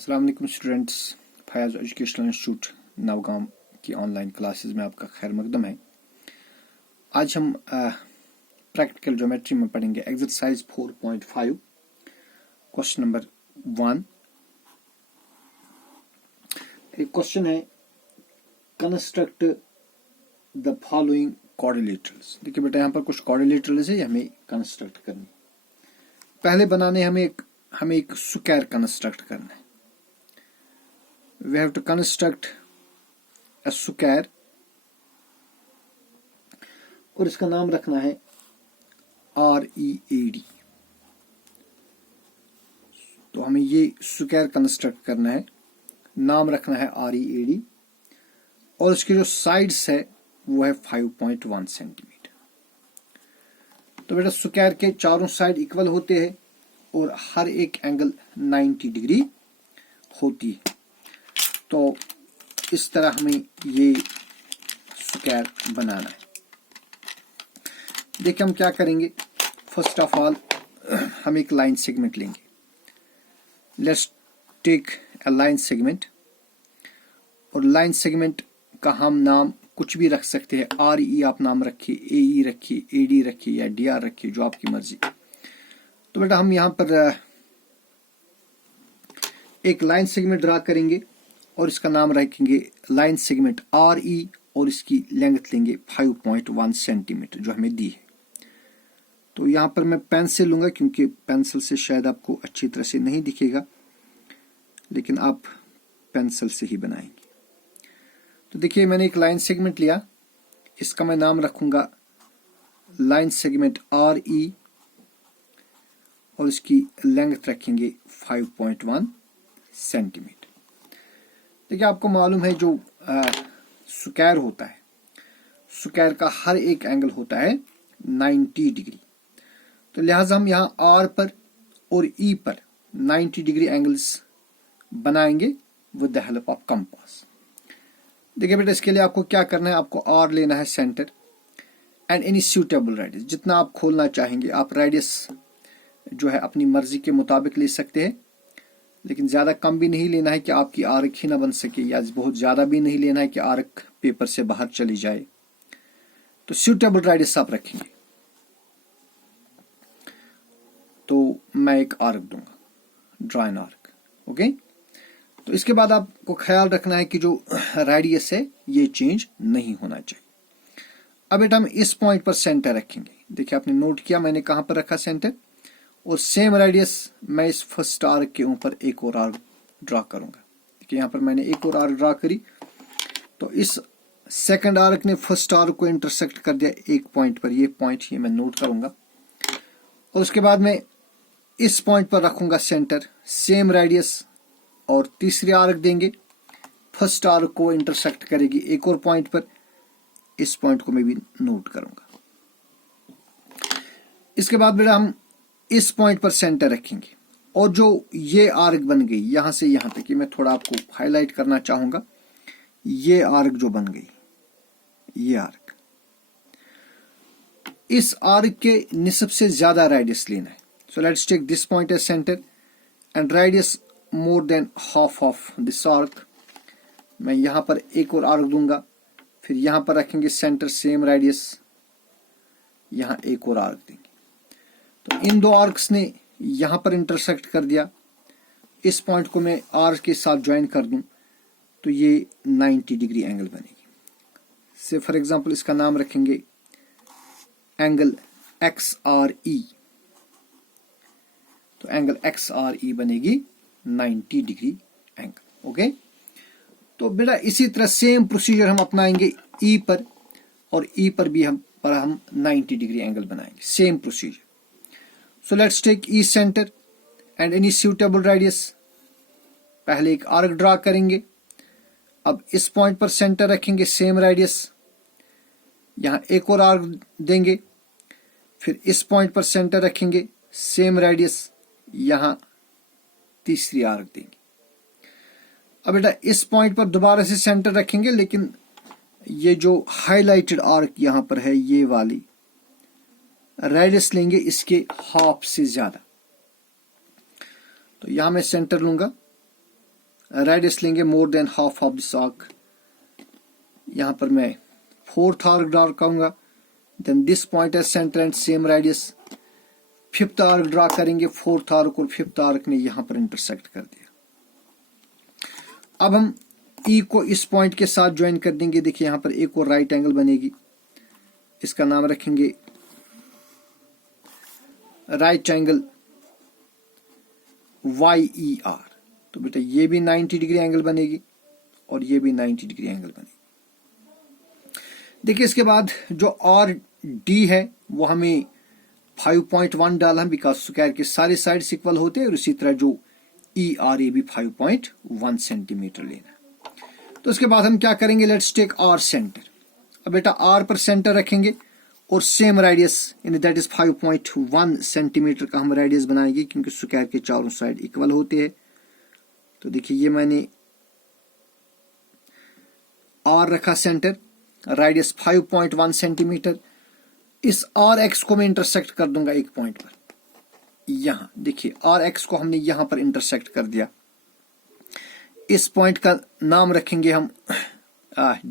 अस्सलाम वालेकुम students. Fayaz educational institute Nawgam की ऑनलाइन क्लासेस में आपका खैर मकदम है। आज हम प्रैक्टिकल ज्योमेट्री में पढ़ेंगे एक्सरसाइज 4.5 क्वेश्चन नंबर 1। एक क्वेश्चन है, कंस्ट्रक्ट द फॉलोइंग क्वाड्रिलेटरल्स। देखिए बेटा, यहाँ पर कुछ क्वाड्रिलेटरल्स है, हमें कंस्ट्रक्ट करनी। पहले बनाने हमें एक स्क्वायर कंस्ट्रक्ट करना है। We have to construct a square और इसका नाम रखना है READ। तो हमें ये स्क्वायर कंस्ट्रक्ट करना है, नाम रखना है READ और इसकी जो साइड्स है वो है 5.1 सेंटीमीटर। तो बेटा स्क्वायर के चारों साइड इक्वल होते हैं और हर एक एंगल 90 डिग्री होती है। तो इस तरह हमें ये स्क्वायर बनाना है। देखिए हम क्या करेंगे। फर्स्ट ऑफ ऑल हम एक लाइन सेगमेंट लेंगे। Let's take a line segment और लाइन सेगमेंट का हम नाम कुछ भी रख सकते हैं। RE आप नाम रखिए, AE रखिए, AD रखिए या DR रखिए, जो आपकी मर्जी। तो बेटा हम यहां पर एक लाइन सेगमेंट ड्रा करेंगे और इसका नाम रखेंगे लाइन सेगमेंट RE और इसकी लेंथ लेंगे 5.1 सेंटीमीटर जो हमें दी है। तो यहां पर मैं पेंसिल लूंगा क्योंकि पेंसिल से शायद आपको अच्छी तरह से नहीं दिखेगा, लेकिन आप पेंसिल से ही बनाएंगे। तो देखिए मैंने एक लाइन सेगमेंट लिया, इसका मैं नाम रखूंगा लाइन सेगमेंट RE और इसकी लेंथ रखेंगे 5.1 सेंटीमीटर। देखिए आपको मालूम है जो स्क्वायर होता है, स्क्वायर का हर एक एंगल होता है 90 डिग्री। तो लिहाजा हम यहाँ R पर और E पर 90 डिग्री एंगल्स बनाएंगे with the help of compass. देखिए बेटा इसके लिए आपको क्या करना है, आपको R लेना है centre and any suitable radius. जितना आप खोलना चाहेंगे आप रेडियस जो है अपनी मर्जी के मुताबिक ले सकते हैं, लेकिन ज्यादा कम भी नहीं लेना है कि आपकी आर्क ही ना बन सके, या बहुत ज्यादा भी नहीं लेना है कि आर्क पेपर से बाहर चली जाए। तो सूटेबल रेडियस आप रखेंगे। तो मैं एक आर्क दूंगा, ड्रा एन आर्क। ओके। तो इसके बाद आपको ख्याल रखना है कि जो रेडियस है ये चेंज नहीं होना चाहिए। अब बेटा हम इस पॉइंट पर सेंटर रखेंगे। देखिए आपने नोट किया मैंने कहां पर रखा सेंटर, और सेम रेडियस मैं इस फर्स्ट आर्क के ऊपर एक और आर्क ड्रा करूंगा। देखिए यहाँ पर मैंने एक और आर्क ड्रा करी, तो इस सेकंड आर्क ने फर्स्ट आर्क को इंटरसेक्ट कर दिया एक पॉइंट पर। ये पॉइंट ये मैं नोट करूंगा और उसके बाद मैं इस पॉइंट पर रखूंगा सेंटर, सेम रेडियस, और तीसरी आर्क देंगे, फर्स्ट आर्क को इंटरसेक्ट करेगी एक और पॉइंट पर। इस पॉइंट को मैं भी नोट करूंगा। इसके बाद बेटा हम इस पॉइंट पर सेंटर रखेंगे और जो ये आर्क बन गई यहां से यहां तक, मैं थोड़ा आपको हाईलाइट करना चाहूंगा। ये आर्क जो बन गई, ये आर्क, इस आर्क के निस्ब से ज्यादा रेडियस लेना है। So let's take this point as centre and radius more than half of this arc. मैं यहां पर एक और आर्क दूंगा, फिर यहां पर रखेंगे सेंटर, सेम रेडियस, यहां एक और आर्क देंगे। तो इन दो आर्क्स ने यहां पर इंटरसेक्ट कर दिया। इस पॉइंट को मैं आर्क के साथ ज्वाइन कर दूं तो ये 90 डिग्री एंगल बनेगी। से फॉर एग्जांपल इसका नाम रखेंगे एंगल XRE। तो एंगल XRE बनेगी 90 डिग्री एंगल। ओके। तो बेटा इसी तरह सेम प्रोसीजर हम अपनाएंगे E पर, और E पर भी हम 90 डिग्री एंगल बनाएंगे, same procedure. So let's take E center and any suitable radius। पहले एक आर्क ड्रा करेंगे, अब इस पॉइंट पर सेंटर रखेंगे, सेम रेडियस, यहां एक और आर्क देंगे, फिर इस पॉइंट पर सेंटर रखेंगे, सेम रेडियस, यहां तीसरी आर्क देंगे। अब बेटा इस पॉइंट पर दोबारा से सेंटर रखेंगे, लेकिन ये जो हाईलाइटेड आर्क यहां पर है ये वाली रेडियस लेंगे इसके हाफ से ज्यादा। तो यहां मैं सेंटर लूंगा रेडियस लेंगे more than half of this arc. यहाँ पर मैं फोर्थ आर्क ड्रा करूंगा, then this point as centre and same radius. Fifth arc draw करेंगे, फोर्थ आर्क और फिफ्थ आर्क ने यहाँ पर इंटरसेक्ट कर दिया। अब हम ई को इस पॉइंट के साथ ज्वाइन कर देंगे। देखिए यहाँ पर एक और राइट एंगल बनेगी, इसका नाम रखेंगे राइट एंगल YER। तो बेटा ये भी 90 डिग्री एंगल बनेगी और ये भी 90 डिग्री एंगल बनेगी। देखिए इसके बाद जो RD है वो हमें 5.1 डाला, बिकॉज स्क्वायर के सारे साइड्स इक्वल होते हैं, और इसी तरह जो ERA भी 5.1 सेंटीमीटर लेना। तो इसके बाद हम क्या करेंगे, लेट्स टेक R सेंटर। अब बेटा R पर सेंटर रखेंगे और सेम रेडियस यानी दैट इज 5.1 सेंटीमीटर का हम रेडियस बनाएंगे, क्योंकि स्क्वायर के चारों साइड इक्वल होते हैं। तो देखिए ये मैंने R रखा सेंटर, रेडियस 5.1 सेंटीमीटर। इस RX को मैं इंटरसेक्ट कर दूंगा एक पॉइंट पर। यहां देखिए RX को हमने यहां पर इंटरसेक्ट कर दिया। इस पॉइंट का नाम रखेंगे हम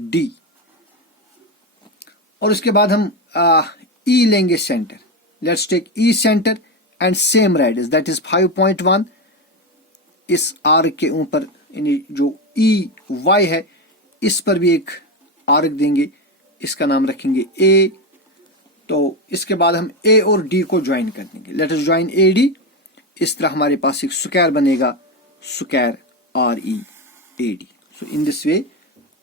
D, और उसके बाद हम E लेंगे centre. Let's take E centre and same radius that is 5.1। इस आर्क के ऊपर यानी जो EY है इस पर भी एक आर्क देंगे, इसका नाम रखेंगे A। तो इसके बाद हम A और D को ज्वाइन कर देंगे। Let us join AD। इस तरह हमारे पास एक स्क्वायर बनेगा, square READ। So in this way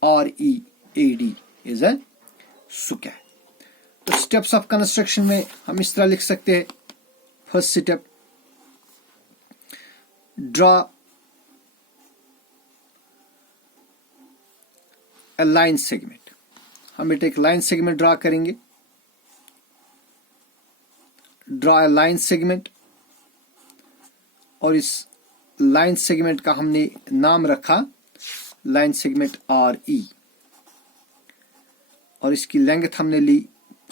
READ is a square. तो स्टेप्स ऑफ कंस्ट्रक्शन में हम इस तरह लिख सकते हैं। First step, draw a line segment. हम बेटा एक लाइन सेगमेंट ड्रॉ करेंगे। ड्रॉ अ लाइन सेगमेंट, और इस लाइन सेगमेंट का हमने नाम रखा लाइन सेगमेंट RE, और इसकी लेंथ हमने ली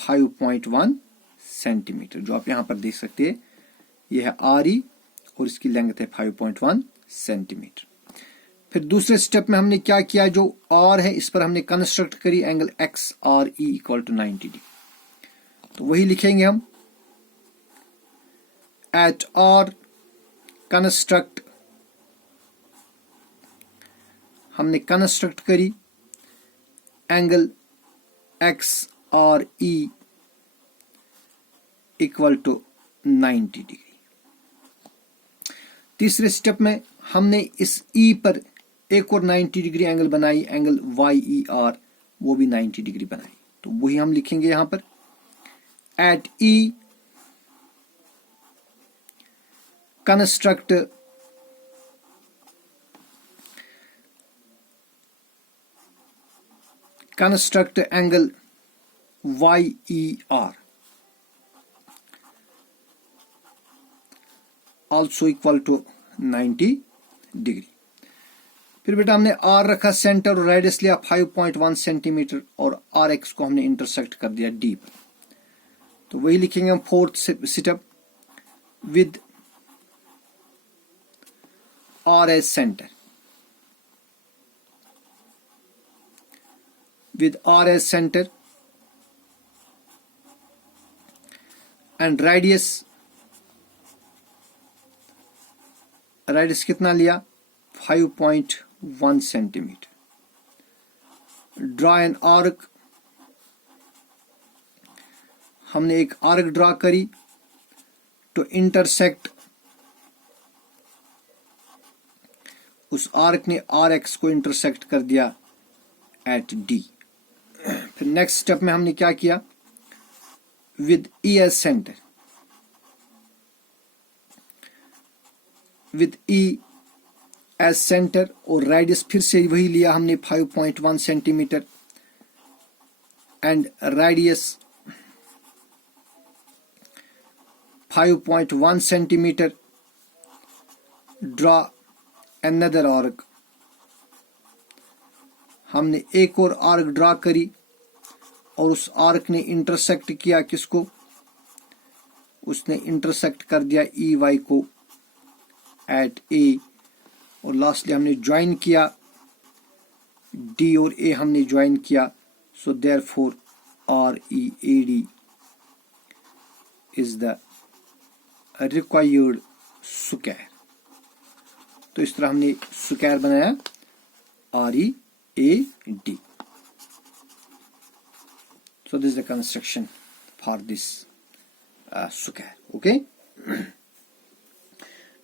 5.1 सेंटीमीटर, जो आप यहां पर देख सकते हैं। यह है RE और इसकी लेंथ है 5.1 सेंटीमीटर। फिर दूसरे स्टेप में हमने क्या किया, जो R है इस पर हमने कंस्ट्रक्ट करी angle XRE equal to 90 degree. तो वही लिखेंगे हम, एट R कंस्ट्रक्ट, हमने कंस्ट्रक्ट करी angle XRE equal to 90 degree. तीसरे स्टेप में हमने इस E पर एक और 90 डिग्री एंगल बनाई, एंगल YER, वो भी 90 डिग्री बनाई। तो वही हम लिखेंगे यहां पर, at E construct angle YER also equal to 90 degree. फिर बेटा हमने R रखा सेंटर और रेडियस लिया 5.1 सेंटीमीटर, और RX को हमने इंटरसेक्ट कर दिया D पर। तो वही लिखेंगे हम fourth step, with R as center, with R as center and radius कितना लिया 5.1 सेंटीमीटर। ड्रॉ एन आर्क, हमने एक आर्क ड्रॉ करी टू इंटरसेक्ट, उस आर्क ने RX को इंटरसेक्ट कर दिया एट D। फिर नेक्स्ट स्टेप में हमने क्या किया, with E as centre, with E as centre, और रेडियस फिर से वही लिया हमने 5.1 centimetre, and radius 5.1 centimetre. Draw another arc, हमने एक और आर्क ड्रा करी और उस आर्क ने इंटरसेक्ट किया किसको, उसने इंटरसेक्ट कर दिया EY को एट A, और लास्टली हमने ज्वाइन किया, डी और ए हमने ज्वाइन किया, so therefore READ is the required square. तो इस तरह हमने स्क्वायर बनाया READ। So this is the construction for this square. Okay,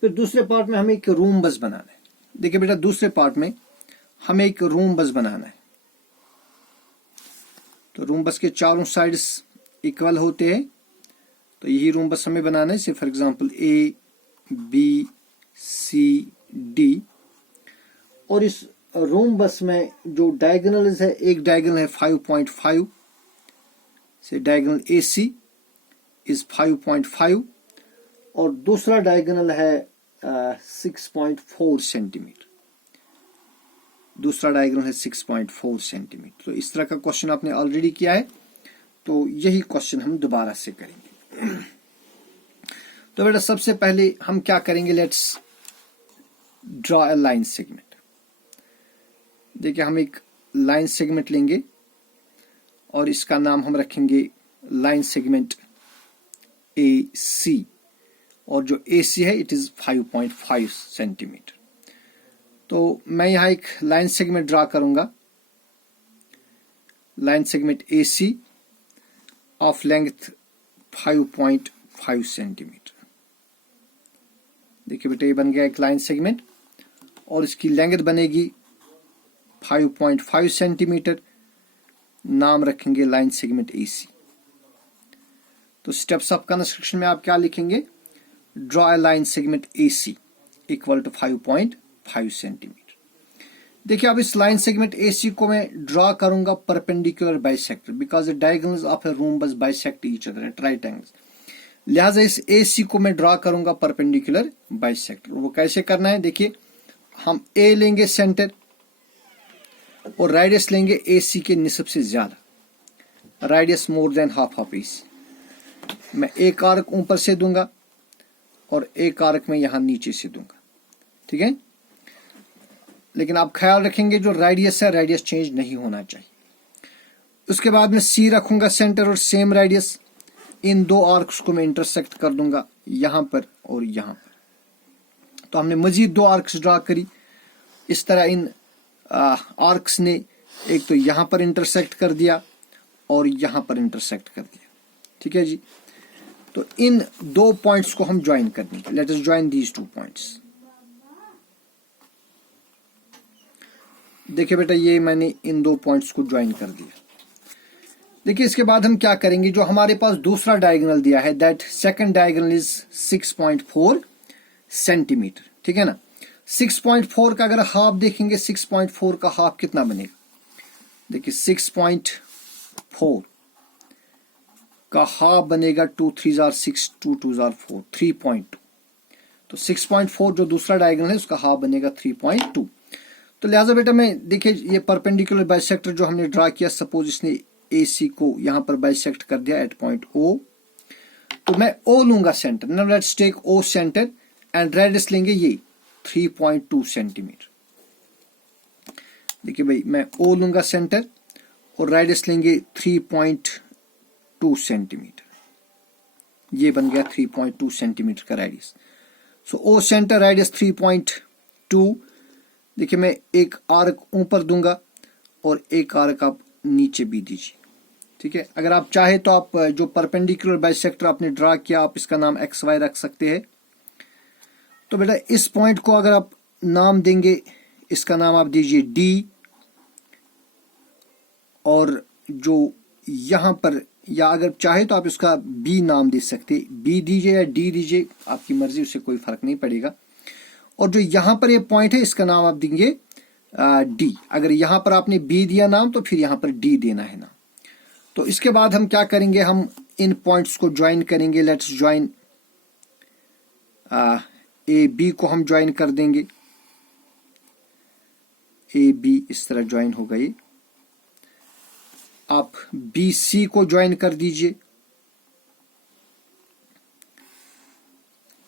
फिर दूसरे पार्ट में हमें एक रूम बस बनाना है। देखिए बेटा, दूसरे पार्ट में हमें एक रूम बस बनाना है। तो रूम बस के चारों साइड्स इक्वल होते हैं, तो यही रूम बस हमें बनाना है। से फॉर एग्जांपल ABCD, और इस रूम बस में जो डायगोनल्स है, एक डायगोनल है 5.5, से डायगोनल AC इज 5.5 और दूसरा डायगोनल है 6.4 सेंटीमीटर। दूसरा डायग्राम है 6.4 सेंटीमीटर। तो इस तरह का क्वेश्चन आपने ऑलरेडी किया है, तो यही क्वेश्चन हम दोबारा से करेंगे। तो बेटा सबसे पहले हम क्या करेंगे, let's draw a line segment. देखिए हम एक लाइन सेगमेंट लेंगे और इसका नाम हम रखेंगे लाइन सेगमेंट AC, और जो AC है इट इज 5.5 सेंटीमीटर। तो मैं यहां एक लाइन सेगमेंट ड्रा करूंगा, line segment AC of length 5.5 centimetre. देखिए बेटा ये बन गया एक लाइन सेगमेंट और इसकी लेंथ बनेगी 5.5 सेंटीमीटर। नाम रखेंगे लाइन सेगमेंट AC। तो स्टेप्स ऑफ कंस्ट्रक्शन में आप क्या लिखेंगे, draw a line segment AC equal to 5.5 centimetre. देखिए अब इस लाइन सेगमेंट AC को मैं ड्रॉ करूंगा perpendicular bisector, because the diagonals of a rhombus bisect each other at right angles. लिहाजा इस AC को मैं ड्रॉ करूंगा परपेंडिकुलर बाइसेक्टर। वो कैसे करना है, देखिए हम A लेंगे सेंटर और रेडियस लेंगे AC के निस्ब से ज्यादा, radius more than half of AC। मैं एक आर्क ऊपर से दूंगा और एक आर्क में यहां नीचे से दूंगा, ठीक है। लेकिन आप ख्याल रखेंगे जो रेडियस है, रेडियस चेंज नहीं होना चाहिए। उसके बाद मैं C रखूंगा सेंटर और सेम रेडियस, इन दो आर्क्स को मैं इंटरसेक्ट कर दूंगा यहां पर और यहां पर। तो हमने मजीद दो आर्क्स ड्रा करी। इस तरह इन आर्क्स ने एक तो यहां पर इंटरसेक्ट कर दिया और यहां पर इंटरसेक्ट कर दिया, ठीक है जी। तो इन दो पॉइंट्स को हम ज्वाइन कर देंगे। Let us join these two points. देखिए बेटा ये मैंने इन दो पॉइंट्स को ज्वाइन कर दिया। देखिए इसके बाद हम क्या करेंगे, जो हमारे पास दूसरा डायगोनल दिया है, that second diagonal is 6.4 centimetre, ठीक है ना। 6.4 का अगर हाफ देखेंगे, 6.4 का हाफ कितना बनेगा, देखिए 6.4 का हाफ बनेगा 2 3 6 2 2 4 3.2। तो 6.4 जो दूसरा डायगोनल है उसका हाफ बनेगा 3.2। तो लिहाजा बेटा मैं देखिए ये परपेंडिकुलर बाइसेक्टर जो हमने ड्रा किया, सपोज इसने AC को यहां पर बाइसेक्ट कर दिया एट पॉइंट O, तो मैं O लूंगा centre. Now let's take O centre and radius लेंगे ये 3.2 सेंटीमीटर। देखिए भाई मैं O लूंगा सेंटर और रेडियस लेंगे 3.2 सेंटीमीटर। ये बन गया 3.2 सेंटीमीटर का रेडियस। सो O सेंटर रेडियस 3.2। देखिए मैं एक आर्क ऊपर दूंगा और एक आर्क आप नीचे भी दीजिए, ठीक है। अगर आप चाहे तो आप जो परपेंडिकुलर बाइसेक्टर आपने ड्रा किया, आप इसका नाम XY रख सकते हैं। तो बेटा इस पॉइंट को अगर आप नाम देंगे, इसका नाम आप दीजिए D, और जो यहां पर, या अगर चाहे तो आप इसका B नाम दे सकते, B दीजिए या D दीजिए, आपकी मर्जी, उससे कोई फर्क नहीं पड़ेगा। और जो यहां पर ये पॉइंट है इसका नाम आप देंगे D। अगर यहां पर आपने B दिया नाम तो फिर यहां पर D देना है नाम। तो इसके बाद हम क्या करेंगे, हम इन पॉइंट्स को ज्वाइन करेंगे। लेट्स ज्वाइन AB को हम ज्वाइन कर देंगे, AB इस तरह ज्वाइन हो गई। आप BC को ज्वाइन कर दीजिए,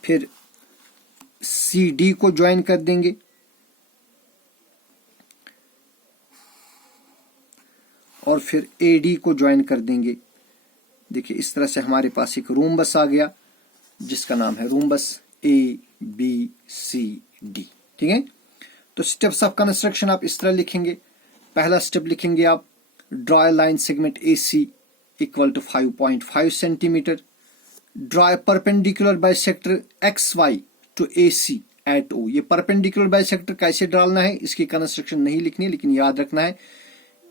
फिर CD को ज्वाइन कर देंगे, और फिर AD को ज्वाइन कर देंगे। देखिए इस तरह से हमारे पास एक रोम्बस आ गया जिसका नाम है रोम्बस ABCD। ठीक है, तो स्टेप्स ऑफ कंस्ट्रक्शन आप इस तरह लिखेंगे। पहला स्टेप लिखेंगे आप, draw line segment AC equal to 5.5 centimetre, draw perpendicular bisector XY to AC at O। ये परपेंडिकुलर बाइसेक्टर कैसे डालना है इसकी कंस्ट्रक्शन नहीं लिखनी है, लेकिन याद रखना है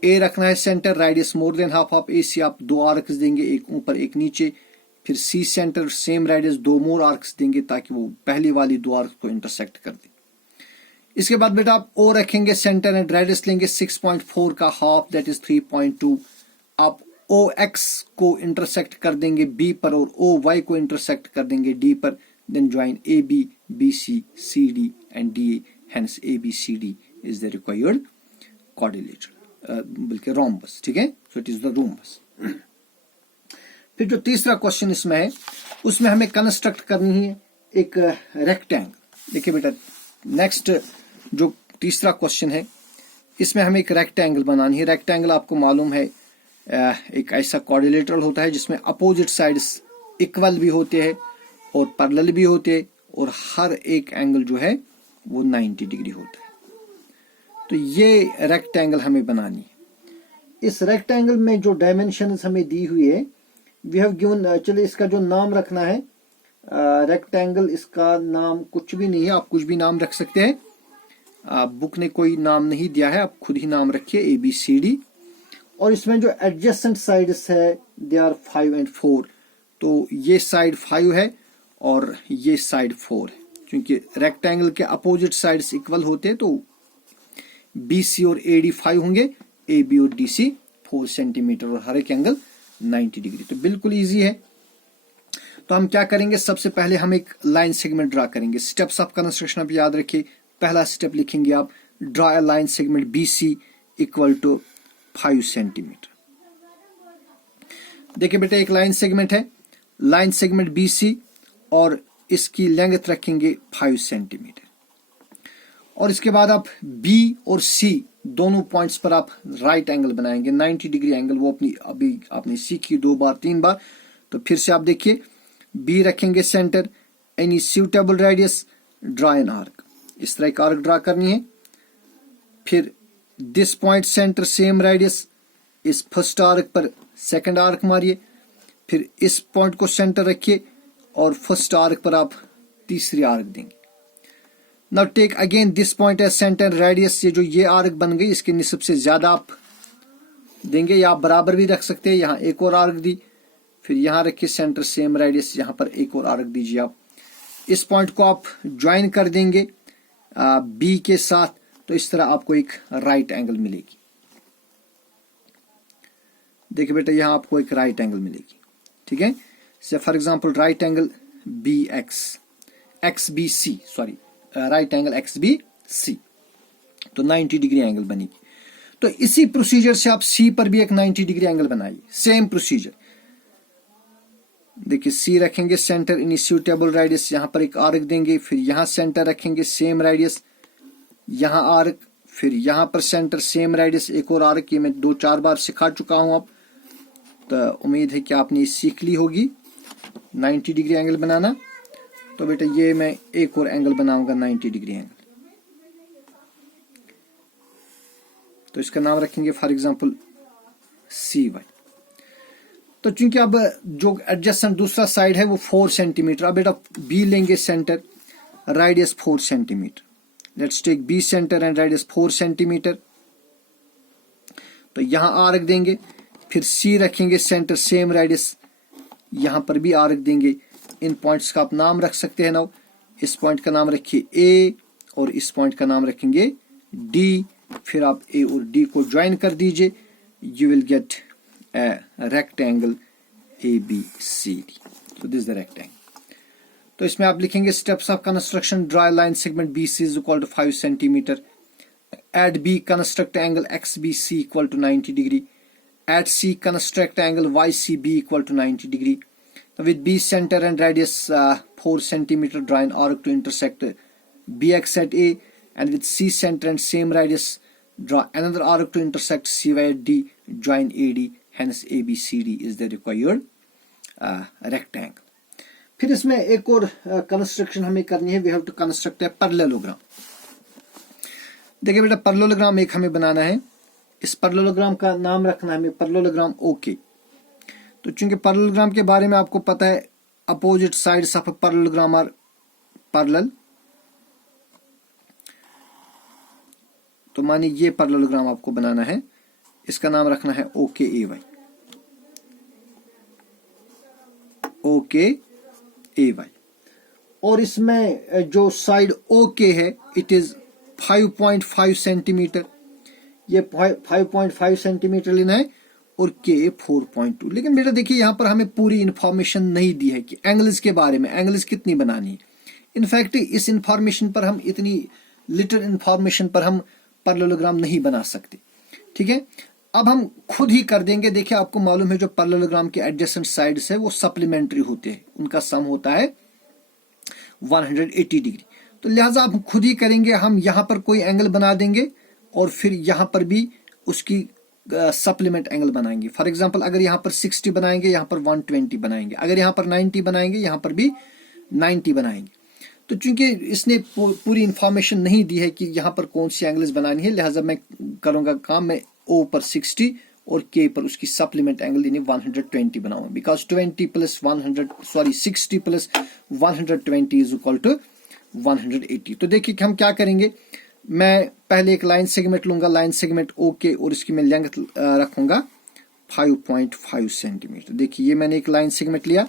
A रखना है centre, radius more than half of AC, आप 2 आर्क्स देंगे, एक ऊपर एक नीचे। फिर C सेंटर सेम रेडियस, 2 मोर आर्क्स देंगे ताकि वो पहली वाली 2 आर्क्स को इंटरसेक्ट कर दे। इसके बाद बेटा आप O रखेंगे सेंटर एंड रेडियस लेंगे 6.4 का हाफ दैट इज 3.2। आप OX को इंटरसेक्ट कर देंगे B पर और OY को इंटरसेक्ट कर देंगे D पर। Then join AB, BC, CD and DA, hence ABCD is the required quadrilateral, बल्कि रोम्बस। ठीक है, so it is the rhombus. फिर जो तीसरा क्वेश्चन इसमें है उसमें हमें कंस्ट्रक्ट करनी है एक रेक्टेंगल। देखिए बेटा नेक्स्ट जो तीसरा क्वेश्चन है इसमें हमें एक रेक्टेंगल बनानी है। रेक्टेंगल आपको मालूम है एक ऐसा क्वाड्रिलेटरल होता है जिसमें अपोजिट साइड्स इक्वल भी होते हैं और पैरेलल भी होते हैं और हर एक एंगल जो है वो 90 डिग्री होता है। तो ये रेक्टेंगल हमें बनानी है। इस रेक्टेंगल में जो डायमेंशंस हमें दी हुई है वी हैव गिवन, चलिए इसका जो नाम रखना है रेक्टेंगल, इसका नाम कुछ भी नहीं है, आप कुछ भी नाम रख सकते हैं। बुक ने कोई नाम नहीं दिया है, आप खुद ही नाम रखिए ABCD। और इसमें जो एडजेसेंट साइड्स है दे आर 5 and 4। तो ये साइड 5 है और ये साइड 4 है, क्योंकि रेक्टेंगल के अपोजिट साइड्स इक्वल होते हैं तो BC और AD 5 होंगे, AB और DC 4 सेंटीमीटर और हर एक एंगल 90 डिग्री। तो बिल्कुल इजी है। तो हम क्या करेंगे, सबसे पहले हम एक लाइन सेगमेंट ड्रा करेंगे। स्टेप्स ऑफ कंस्ट्रक्शन आप याद रखिए। पहला स्टेप लिखेंगे आप, draw a line segment BC equal to 5 centimetre. देखिए बेटा एक लाइन सेगमेंट है, लाइन सेगमेंट BC और इसकी लेंथ रखेंगे 5 सेंटीमीटर। और इसके बाद आप B और C दोनों पॉइंट्स पर आप राइट एंगल बनाएंगे 90 डिग्री एंगल। वो अपनी अभी आपने सीखी 2 बार 3 बार, तो फिर से आप देखिए B रखेंगे centre, any suitable radius, draw an arc. इस तरह एक आर्क ड्रा करनी है। फिर this point centre same radius, इस फर्स्ट आर्क पर सेकंड आर्क मारिए। फिर इस पॉइंट को सेंटर रखिए और फर्स्ट आर्क पर आप तीसरी आर्क देंगे। Now take again this point as centre radius. ये जो ये आर्क बन गई इसके निस्ब से ज्यादा आप देंगे या आप बराबर भी रख सकते हैं। यहाँ एक और आर्क दी, फिर यहाँ रखिए सेंटर सेम रेडियस, यहाँ पर एक और आर्क दीजिए आप। इस पॉइंट को आप ज्वाइन कर देंगे B के साथ, तो इस तरह आपको एक राइट एंगल मिलेगी। देखिए बेटा यहाँ आपको एक राइट एंगल मिलेगी। ठीक है, से for example right angle XBC, sorry right angle XBC, तो 90 डिग्री एंगल बनेगी। तो इसी प्रोसीजर से आप C पर भी एक 90 डिग्री एंगल बनाइए, सेम प्रोसीजर। देखिए C रखेंगे सेंटर, इन सूटेबल रेडियस, यहां पर एक आर्क देंगे, फिर यहां सेंटर रखेंगे सेम रेडियस, यहां आर्क, फिर यहां पर सेंटर सेम रेडियस, एक और आर्क। ये मैं 2-4 बार सिखा चुका हूं अब, तो उम्मीद है कि आपने सीख ली होगी 90 डिग्री एंगल बनाना। तो बेटा ये मैं एक और एंगल बनाऊंगा 90 डिग्री एंगल, तो इसका नाम रखेंगे फॉर एग्जांपल CY। तो चूंकि अब जो एडजेसेंट दूसरा साइड है वो 4 सेंटीमीटर, अब बेटा B लेंगे centre, radius 4 centimetre. Let's take B centre and radius 4 centimetre. तो यहां आर्क देंगे, फिर C रखेंगे सेंटर सेम रेडियस, यहां पर भी आर्क देंगे। इन पॉइंट्स का आप नाम रख सकते हैं। नाउ इस पॉइंट का नाम रखिए A और इस पॉइंट का नाम रखेंगे D। फिर आप A और D को ज्वाइन कर दीजिए, you will get a rectangle ABCD। So this is the rectangle। तो इसमें आप लिखेंगे steps of construction, draw a line segment BC is equal to 5 centimeter, at B construct angle XBC equal to 90 degree, at C construct angle YCB equal to 90 degree, with B center and radius 4 centimeter, draw an arc to intersect BX at A, and with C center and same radius draw another arc to intersect CY at D, join AD, hence ABCD is the required rectangle. फिर इसमें एक और construction हमें करनी है, we have to construct a parallelogram. देखिए बेटा parallelogram एक हमें बनाना है. इस पैरेललोग्राम का नाम रखना है हमें पैरेललोग्राम ओके. तो चूंकि पैरेललोग्राम के बारे में आपको पता है, opposite sides of a parallelogram are parallel. तो मानिए ये पैरेललोग्राम आपको बनाना है, इसका नाम रखना है okay A Y. Okay A Y. और इसमें जो साइड ओके है इट इज 5.5 सेंटीमीटर. ये 5.5 सेंटीमीटर लेना है और के 4.2. लेकिन बेटा देखिए यहाँ पर हमें पूरी इंफॉर्मेशन नहीं दी है कि एंगल्स के बारे में, एंगल्स कितनी बनानी है. इनफैक्ट इस इंफॉर्मेशन पर हम, इतनी लिटिल इंफॉर्मेशन पर हम पैरेललोग्राम नहीं बना सकते. ठीक है, अब हम खुद ही कर देंगे. देखिए आपको मालूम है जो पैरेललोग्राम के एडजेसेंट साइड्स है वो सप्लीमेंट्री होते हैं, उनका सम होता है 180 डिग्री. तो लिहाजा आप खुद ही करेंगे. हम यहाँ पर कोई एंगल बना देंगे और फिर यहाँ पर भी उसकी सप्लीमेंट एंगल बनाएंगे. फॉर एग्जांपल अगर यहाँ पर 60 बनाएंगे, यहाँ पर 120 बनाएंगे. अगर यहाँ पर 90 बनाएंगे, यहाँ पर भी 90 बनाएंगे. तो चूंकि इसने पूरी इंफॉर्मेशन नहीं दी है कि यहाँ पर कौन सी एंगल्स बनानी है, लिहाजा मैं करूंगा काम, मैं ओ पर 60 और के पर उसकी सप्लीमेंट एंगल यानी 120 बनाऊंगा. Because 60 plus 120 is equal to 180. तो देखिए कि हम क्या करेंगे. मैं पहले एक लाइन सेगमेंट लूंगा, लाइन सेगमेंट ओके, और इसकी मैं लेंथ रखूंगा 5.5 सेंटीमीटर. देखिए ये मैंने एक लाइन सेगमेंट लिया,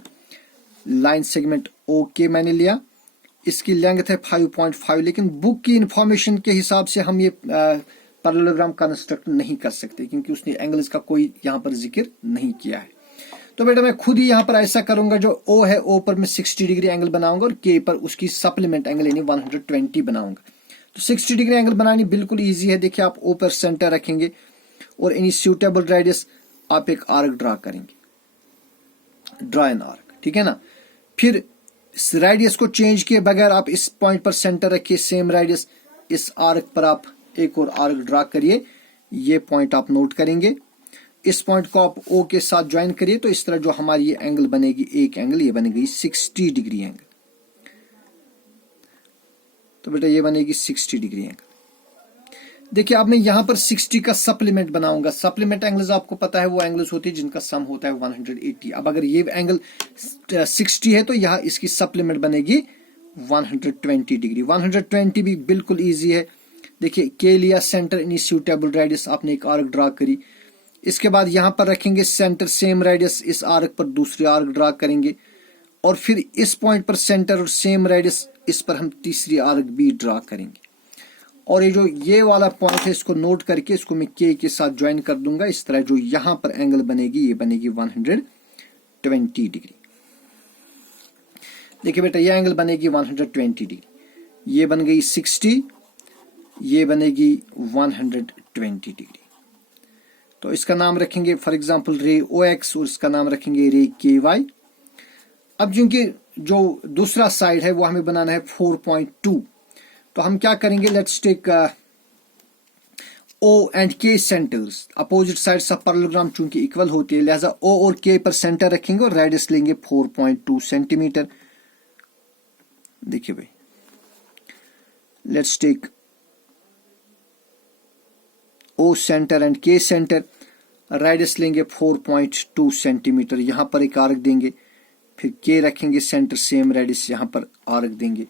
लाइन सेगमेंट ओके मैंने लिया, इसकी लेंथ है 5.5. लेकिन बुक की इंफॉर्मेशन के हिसाब से हम ये पैरेललोग्राम कंस्ट्रक्ट नहीं कर सकते क्योंकि उसने एंगल्स का कोई यहाँ पर जिक्र नहीं किया है. तो बेटा मैं खुद ही यहाँ पर ऐसा करूंगा, जो ओ है ओ पर मैं 60 डिग्री एंगल बनाऊंगा और के पर उसकी सप्लीमेंट एंगल यानी 120 बनाऊंगा. तो 60 डिग्री एंगल बनानी बिल्कुल इजी है. देखिए आप ओ पर सेंटर रखेंगे और एनी सूटेबल रेडियस आप एक आर्क ड्रा करेंगे, ड्रा एन आर्क. ठीक है ना. फिर इस रेडियस को चेंज किए बगैर आप इस पॉइंट पर सेंटर रखिए, सेम रेडियस. इस आर्क पर आप एक और आर्क ड्रा करिए, ये पॉइंट आप नोट करेंगे. इस पॉइंट को आप ओ के साथ ज्वाइन करिए. तो इस तरह जो हमारी ये एंगल बनेगी, एक एंगल ये बनेगी 60 डिग्री एंगल. तो बेटा ये बनेगी 60 डिग्री एंगल. देखिए अब मैं यहां पर 60 का सप्लीमेंट बनाऊंगा. सप्लीमेंट एंगल्स आपको पता है वो एंगल्स होती है जिनका सम होता है 180. अब अगर ये एंगल 60 है तो यहाँ इसकी सप्लीमेंट बनेगी 120 डिग्री. 120 भी बिल्कुल इजी है. देखिए के लिया सेंटर इन सूटेबल रेडियस, आपने एक आर्क ड्रा करी. इसके बाद यहां पर रखेंगे सेंटर सेम रेडियस, इस आर्क पर दूसरी आर्क ड्रा करेंगे और फिर इस पॉइंट पर सेंटर और सेम रेडियस, इस पर हम तीसरी आर्क भी ड्रा करेंगे. और ये जो ये वाला पॉइंट है इसको नोट करके इसको मैं के साथ ज्वाइन कर दूंगा. इस तरह जो यहां पर एंगल बनेगी ये बनेगी 120 डिग्री. देखिए बेटा ये एंगल बनेगी 120 डिग्री. ये बन गई 60, ये बनेगी 120 डिग्री. तो इसका नाम रखेंगे फॉर एग्जांपल रे ओ एक्स और इसका नाम रखेंगे रे के वाई. अब चूंकि जो दूसरा साइड है वो हमें बनाना है 4.2. तो हम क्या करेंगे, लेट्स टेक ओ एंड के centres. Opposite sides of parallelogram चूंकि इक्वल होती है, लिहाजा ओ और के पर सेंटर रखेंगे और रेडियस लेंगे 4.2 सेंटीमीटर. देखिए भाई, let's take O centre and K centre. Radius लेंगे 4.2 सेंटीमीटर. यहां पर एक आर्क देंगे, फिर के रखेंगे सेंटर सेम रेडियस, यहां पर आर्क देंगे.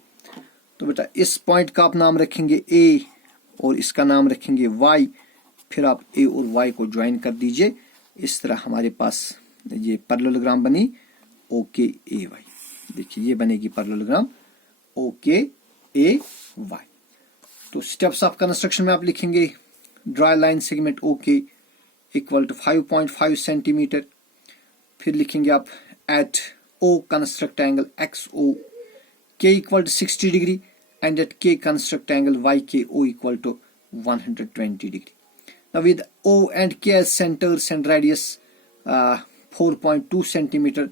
तो बेटा इस पॉइंट का आप नाम रखेंगे ए और इसका नाम रखेंगे वाई. फिर आप ए और वाई को ज्वाइन कर दीजिए. इस तरह हमारे पास ये पैरेललोग्राम बनी ओके ए वाई. देखिए ये बनेगी पैरेललोग्राम ओके ए वाई. तो स्टेप्स ऑफ कंस्ट्रक्शन में आप लिखेंगे draw line segment okay equal to 5.5 centimetre. फिर लिखेंगे आप at O construct angle X O के equal to 60 degree and at K construct angle YKO equal to 120 degree. Now with O and K as centers and radius 4.2 centimeter,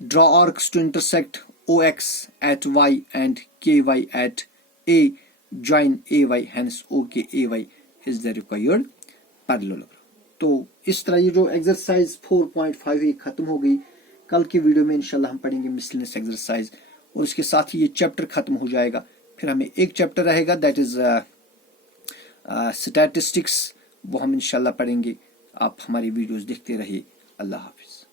draw arcs to intersect OX at Y and KY at A, join AY, hence OKAY is the required parallelogram. तो इस तरह ये जो exercise 4.5 ये खत्म हो गई। कल की वीडियो में इंशाल्लाह हम पढ़ेंगे मिसलेनियस एक्सरसाइज और इसके साथ ही ये चैप्टर खत्म हो जाएगा। फिर हमें एक चैप्टर रहेगा दैट इज स्टैटिस्टिक्स, वो हम इंशाल्लाह पढ़ेंगे। आप हमारी वीडियोस देखते रहिए। अल्लाह हाफिज।